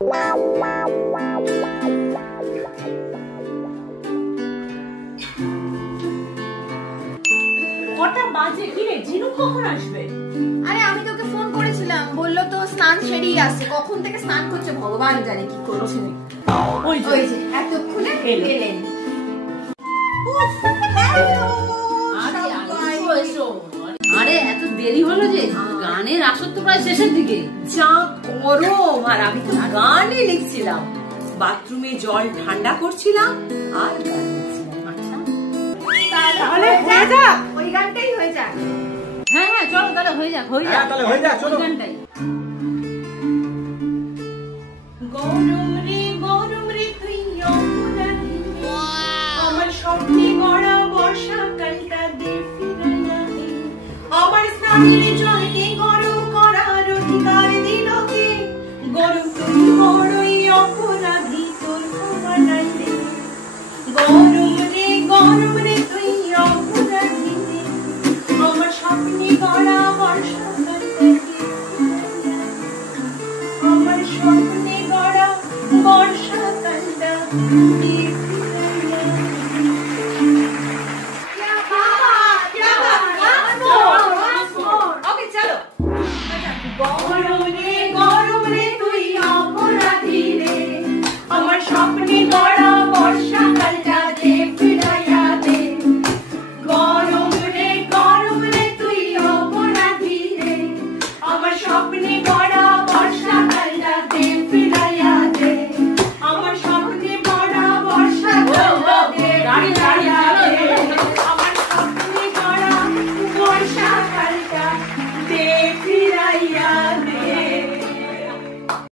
কটা বাজে? কি রে ঝিনুক কখন আসবে? আরে আমি তোকে ফোন করেছিলাম, বললো তো স্নান সেরেই আসছে। কখন থেকে স্নান করছে ভগবান জানে কি করছে। ওই যে এতক্ষণে এলেন। আরে এত দেরি হলো যে? গানের আসর তো প্রায় শেষের দিকে। যা গরম, আর আমি তো গানই লিখছিলাম, বাথরুমে জল ঠান্ডা করছিলাম আর গান লিখছিলাম। আচ্ছা তাহলে হয়ে যাক, ওই গানটাই হয়ে যাক। হ্যাঁ হ্যাঁ চলো তাহলে হয়ে যাক, হয়ে যাক, তাহলে হয়ে যাক, চলো। ওই গানটাই। গরম রে তুই অপরাধী, আমার স্বপ্নে গড়া বর্ষাকালটা দে ফিরাইয়া দে, আমার স্নানের জলকে গরম করার অধিকার দিল কে? গরম তুই বড়ই অপরাধী, তোর ক্ষমা নাই রে। গরম রে তুই অপরাধী, আমার স্বপ্নে গড়া বর্ষাকালটা দে ফিরাইয়া দে, আমার স্বপ্নে গড়া বর্ষাকালটা